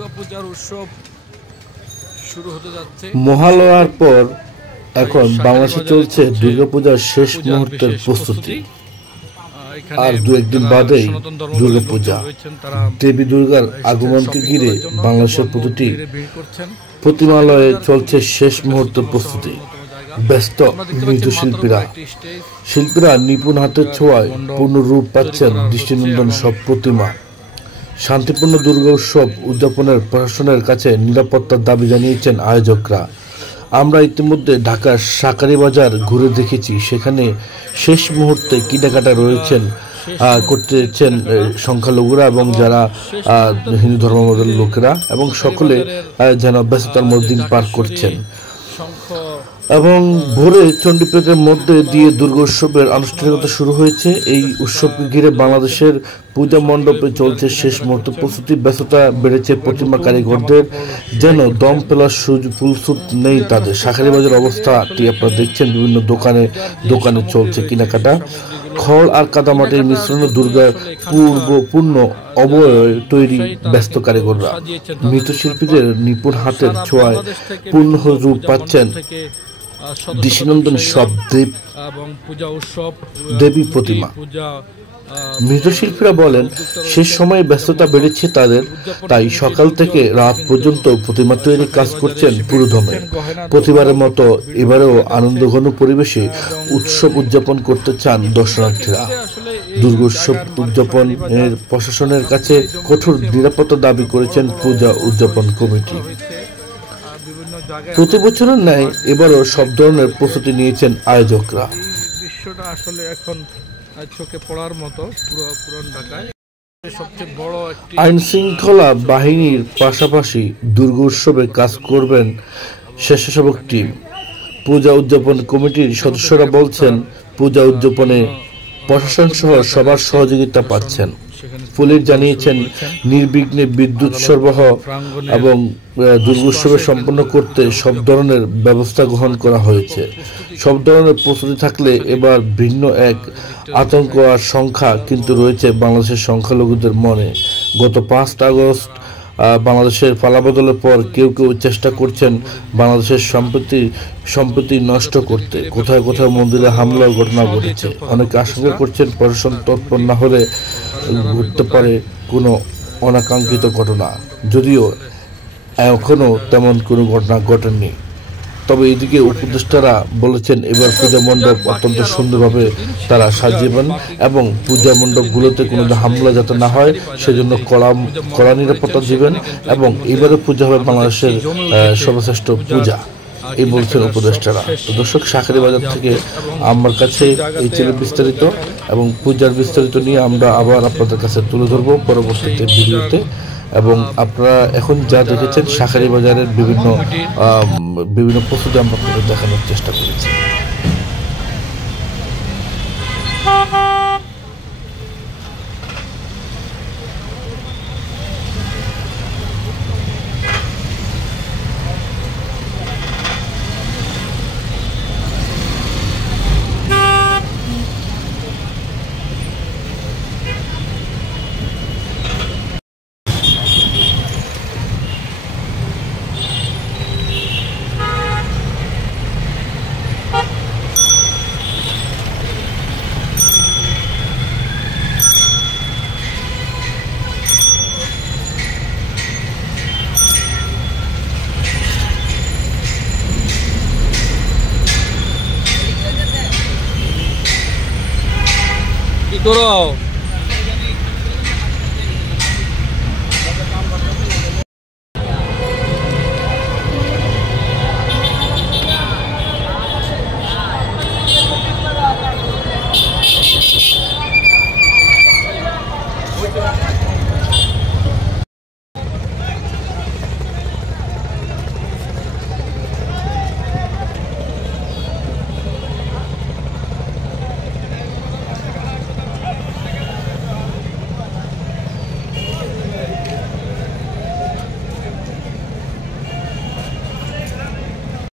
দুর্গাপূজার উৎসব শুরু হতে যাচ্ছে। মহালয়ার পর এখন বাংলাদেশে চলছে দুর্গাপূজার শেষ মুহূর্তের প্রস্তুতি। আর দু একদিন বাদেই দুর্গাপূজা। দেবী দুর্গার আগমনকে ঘিরে বাংলাদেশের প্রতিটি প্রতিমালয়ে চলছে শেষ মুহূর্তের প্রস্তুতি। ব্যস্ত শিল্পীরা নিপুণ হাতের ছোঁয়ায় পূর্ণ রূপ পাচ্ছেন দৃষ্টিনন্দন সব প্রতিমা। শান্তিপূর্ণ দুর্গা উৎসব উদযাপনের প্রশাসনের কাছে নিরাপত্তার দাবি জানিয়েছেন আয়োজকরা। আমরা ইতিমধ্যে ঢাকার শাঁখারীবাজার ঘুরে দেখেছি, সেখানে শেষ মুহূর্তে কেনাকাটা করতেছেন সংখ্যালঘুরা এবং যারা হিন্দু ধর্মাবলম্বী লোকেরা, এবং সকলে যেন ব্যস্ততার মধ্যে দিন পার করছেন। এবং ভোরে চণ্ডীপেটের মধ্যে দিয়ে দুর্গোৎসবের আনুষ্ঠানিকতা শুরু হয়েছে। এই উৎসবকে ঘিরে বাংলাদেশের পূজা মণ্ডপে চলছে শেষ মুহূর্ত প্রস্তুতি। ব্যস্ততা বেড়েছে প্রতিমা কারিগরদের, যেন দম ফেলার ফুলসুত নেই তাদের। শাঁখারীবাজার অবস্থাটি আপনারা দেখছেন, বিভিন্ন দোকানে চলছে কেনাকাটা। খড় আর কাদামাটির মিশ্রণে দুর্গার পূর্ণ অবয়ব তৈরি ব্যস্ত কারিগররা। মৃৎশিল্পীদের নিপুণ হাতের ছোঁয়ায় পূর্ণ রূপ পাচ্ছেন দৃষ্টিনন্দন সব দেবী প্রতিমা। মৃৎশিল্পীরা বলেন, শেষ সময়ে ব্যস্ততা বেড়েছে তাদের, তাই সকাল থেকে রাত পর্যন্ত প্রতিমা তৈরির কাজ করছেন পুরোদমে। প্রতিবারের মতো এবারেও আনন্দঘন পরিবেশে উৎসব উদযাপন করতে চান দর্শনার্থীরা। দুর্গোৎসব উদযাপনের প্রশাসনের কাছে কঠোর নিরাপত্তা দাবি করেছেন পূজা উদযাপন কমিটি। প্রতি বছরের ন্যায় এবারও সব ধরনের প্রস্তুতি নিয়েছেন আয়োজকরা। দৃশ্যটা আসলে এখন চোখে পড়ার মতো। পুরান ঢাকায় সবচেয়ে বড় আইন শৃঙ্খলা বাহিনীর পাশাপাশি দুর্গোৎসবে কাজ করবেন স্বেচ্ছাসেবক টিম। পূজা উদযাপন কমিটির সদস্যরা বলছেন, পূজা উদযাপনে প্রশাসন সহ সবার সহযোগিতা পাচ্ছেন। পুলিশ জানিয়েছেন, নির্বিঘ্নে বিদ্যুৎ সরবরাহ এবং দুর্গোৎসবে সম্পন্ন করতে সব ধরনের ব্যবস্থা গ্রহণ করা হয়েছে। সব ধরনের প্রস্তুতি থাকলে এবার ভিন্ন এক আতঙ্ক আর সংখ্যা কিন্তু রয়েছে বাংলাদেশের সংখ্যালঘুদের মনে। গত 5 আগস্ট বাংলাদেশের পালাবদলের পর কেউ চেষ্টা করছেন বাংলাদেশের সম্পত্তি নষ্ট করতে। কোথায় কোথায় মন্দিরে হামলার ঘটনা ঘটেছে। অনেকে আশঙ্কা করছেন, প্রশাসন তৎপর না হলে ঘটতে পারে কোনো অনাকাঙ্ক্ষিত ঘটনা, যদিও এখনো তেমন কোনো ঘটনা ঘটেনি। তবে এদিকে উপদেষ্টারা বলেছেন, এবার পূজা মণ্ডপ অত্যন্ত সুন্দরভাবে তারা সাজিয়েবেন এবং পূজা মণ্ডপগুলোতে কোনো হামলা যাতে না হয় সেজন্য কড়া নিরাপত্তা দিবেন, এবং এবারে পূজা হবে বাংলাদেশের সর্বশ্রেষ্ঠ পূজা, এই বলছেন উপদেষ্টারা। তো দর্শক, শাঁখারীবাজার থেকে আমার কাছে এই ছিল বিস্তারিত, এবং পূজার বিস্তারিত নিয়ে আমরা আবার আপনাদের কাছে তুলে ধরবো পরবর্তীতে ভিডিওতে। এবং আপনারা এখন যা দেখেছেন শাঁখারীবাজারের বিভিন্ন প্রস্তুতি আমরা আপনাদের দেখানোর চেষ্টা করেছি। কি করো?